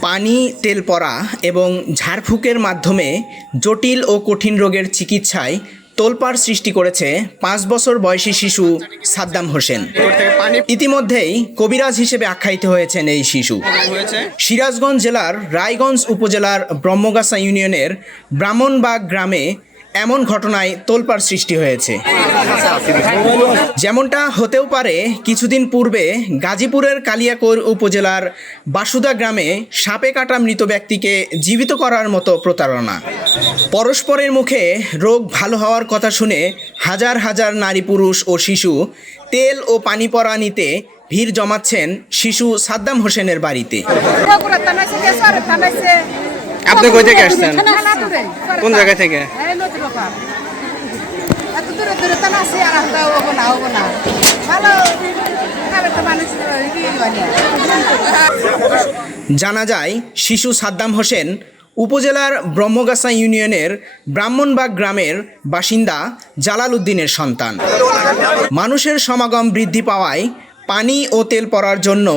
পানি, তেল পড়া এবং ঝাড়ফুঁকের মাধ্যমে জটিল ও কঠিন রোগের চিকিৎসায় তোলপাড় সৃষ্টি করেছে পাঁচ বছর বয়সী শিশু সাদ্দাম হোসেন। ইতিমধ্যেই কবিরাজ হিসেবে আখ্যায়িত হয়েছেন এই শিশু। সিরাজগঞ্জ জেলার রায়গঞ্জ উপজেলার ব্রহ্মগাছা ইউনিয়নের ব্রাহ্মণবাগ গ্রামে এমন ঘটনায় তোলপাড় সৃষ্টি হয়েছে। যেমনটা হতেও পারে, কিছুদিন পূর্বে গাজীপুরের কালিয়াকোর উপজেলার বাসুদা গ্রামে সাপে কাটা মৃত ব্যক্তিকে জীবিত করার মতো প্রতারণা। পরস্পরের মুখে রোগ ভালো হওয়ার কথা শুনে হাজার হাজার নারী পুরুষ ও শিশু তেল ও পানি পরা নিতে ভিড় জমাচ্ছেন শিশু সাদ্দাম হোসেনের বাড়িতে। আপনি কই থেকে আসছেন? কোন জায়গা থেকে? মানে জানা যায় শিশু সাদ্দাম হোসেন উপজেলার ব্রহ্মগাছা ইউনিয়নের ব্রাহ্মণবাগ গ্রামের বাসিন্দা জালাল উদ্দিনের সন্তান। মানুষের সমাগম বৃদ্ধি পাওয়ায় পানি ও তেল পড়ার জন্য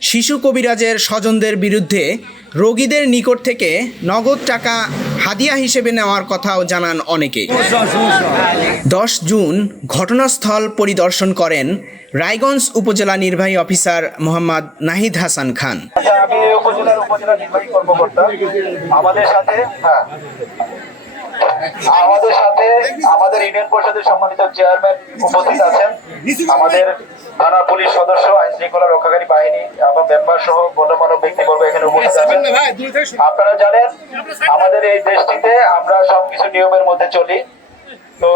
শিশু কবিরাজের স্বজনদের বিরুদ্ধে রোগীদের নিকট থেকে নগদ টাকা হাদিয়া হিসেবে নেওয়ার কথাও জানান অনেকে। দশ জুন ঘটনাস্থল পরিদর্শন করেন রায়গঞ্জ উপজেলা নির্বাহী অফিসার মোহাম্মদ নাহিদ হাসান খান। আমাদের সাথে হ্যাঁ। আমাদের সাথে আমাদের ইউনিয়ন পরিষদের সম্মানিত চেয়ারম্যান উপস্থিত আছেন। আমাদের থানা পুলিশ সদস্য আইন শৃঙ্খলা রক্ষাকারী বাহিনী এবং মেম্বার সহ গণ্যমান্য আছেন আপনারা জানেন আমাদের এই দেশটিতে আমরা সবকিছু নিয়মের মধ্যে চলি। তো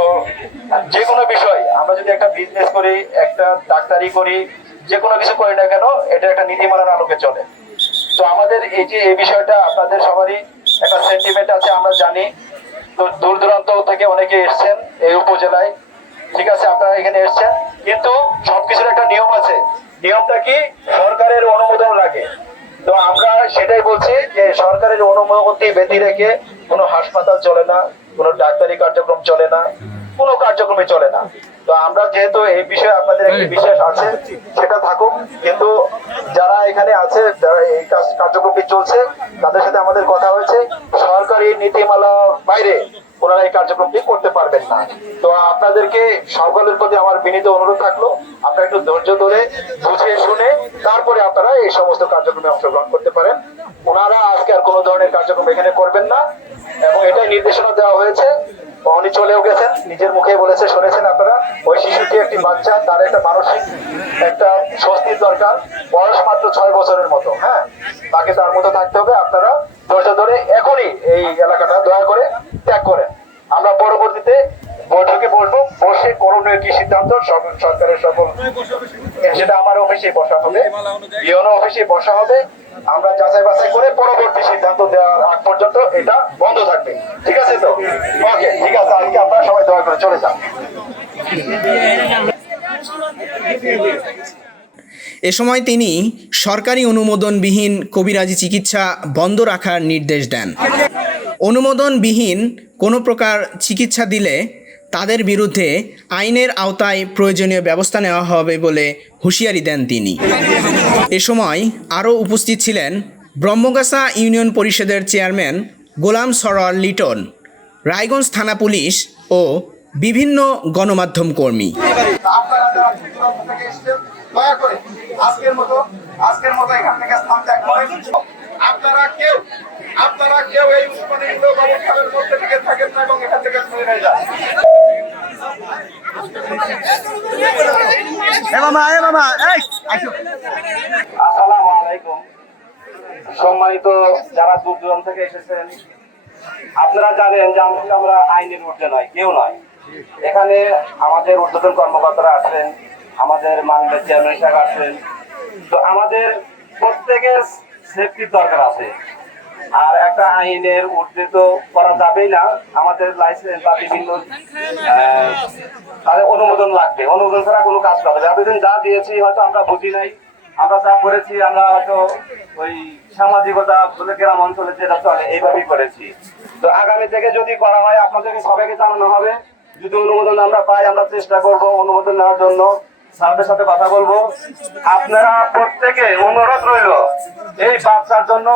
যে কোনো বিষয় আমরা যদি একটা বিজনেস করি একটা ডাক্তারি করি যে কোনো কিছু করি না কেন এটা একটা নীতিমালার আলোকে চলে। তো আমাদের এই যে এই বিষয়টা আপনাদের সবারই একটা সেন্টিমেন্ট আছে আমরা জানি। তো দূর দূরান্ত থেকে অনেকে এসছেন এই উপজেলায়। ঠিক আছে আপনারা এখানে এসছেন। কিন্তু সবকিছুর একটা নিয়ম আছে। নিয়মটা কি? সরকারের অনুমোদন লাগে। বলছি যে সরকারের অনুমতি ব্যতি রেখে কোনো হাসপাতাল চলে না কোনো ডাক্তারি কার্যক্রম চলে না কোনো কার্যক্রমে চলে না। তো আমরা যেহেতু এই বিষয়ে আপনাদের একটি বিশ্বাস আছে সেটা থাকুক কিন্তু যারা এখানে আছে যারা এই কাজ কার্যক্রমটি চলছে তাদের সাথে আমাদের কথা হয়েছে। সরকারি নীতিমালা বাইরে ওনারা এই কার্যক্রমটি করতে পারবেন না। তো আপনাদেরকে সকলের প্রতি আমার বিনীত অনুরোধ থাকল, আপনারা একটু ধৈর্য ধরে বুঝে শুনে তারপরে আপনারা এই সমস্ত কার্যক্রমে অংশগ্রহণ করতে পারেন। ওনারা আজকে আর কোনো ধরনের কার্যক্রম এখানে করবেন না এবং এটাই নির্দেশনা দেওয়া হয়েছে। উনি চলেও গেছেন, নিজের মুখে বলেছে, শুনেছেন আপনারা। ওই শিশুটি একটি বাচ্চা, তার একটা মানসিক একটা স্বস্তির দরকার, বয়স মাত্র ছয় বছরের মতো হ্যাঁ? তাকে তার মতো থাকতে হবে, আপনারা ধৈর্য ধরে এখনই এই এলাকাটা দয়া করে ত্যাগ করেন। আমরা পরবর্তীতে বৈঠকে বসবো। বসে করণীয় কি সিদ্ধান্ত? সরকারের সকল সেটা আমার অফিসে বসা হবে। ইউনো অফিসে বসা হবে। আমরা যাচাই বাছাই করে পরবর্তী সিদ্ধান্ত দেওয়ার আগ পর্যন্ত এটা বন্ধ থাকবে। ঠিক আছে তো? ওকে, ঠিক আছে। আজকে আপনারা সবাই দয়া করে চলে যান। এ সময় তিনি সরকারি অনুমোদনবিহীন কবিরাজি চিকিৎসা বন্ধ রাখার নির্দেশ দেন। অনুমোদনবিহীন কোনো প্রকার চিকিৎসা দিলে তাদের বিরুদ্ধে আইনের আওতায় প্রয়োজনীয় ব্যবস্থা নেওয়া হবে বলে হুঁশিয়ারি দেন তিনি। এ সময় আরও উপস্থিত ছিলেন ব্রহ্মগাছা ইউনিয়ন পরিষদের চেয়ারম্যান গোলাম সরোয়ার লিটন, রায়গঞ্জ থানা পুলিশ ও বিভিন্ন গণমাধ্যম কর্মী। দয়া করে আজকের মতো আজকের মতো এখান থেকে স্থান ত্যাগ করেন। আপনারা কেউ আপনারা কেউ এই উসমানী বাবু মধ্যে থেকে থাকেন না এবং এখান থেকে সরে যান। আলাইকুম। সম্মানিত যারা দূর দূরান্ত থেকে এসেছেন আপনারা জানেন যে আমরা আমরা আইনের ঊর্ধ্বে নয় কেউ নয়। এখানে আমাদের ঊর্ধ্বতন কর্মকর্তারা আছেন আমাদের মাননীয় চেয়ারম্যান সাহেব আছেন তো আমাদের প্রত্যেকের সেফটির দরকার আছে। আর একটা আইনের ঊর্ধ্বে তো করা যাবেই না। আমাদের লাইসেন্স বা বিভিন্ন তাদের অনুমোদন লাগবে। অনুমোদন ছাড়া কোনো কাজ করা যাবে এতদিন যা দিয়েছি, হয়তো আমরা বুঝি নাই। আমরা যা করেছি, আমরা হয়তো ওই সামাজিকতা বলে গ্রাম অঞ্চলে যেটা চলে, এইভাবেই করেছি। তো আগামী থেকে যদি করা হয়, আপনাদেরকে সবাইকে জানানো হবে। যদি অনুমোদন আমরা পাই, আমরা চেষ্টা করব অনুমোদন নেওয়ার জন্য। স্যারদের সাথে কথা বলব। আপনারা প্রত্যেকে অনুরোধ রইল এই বাচ্চার জন্য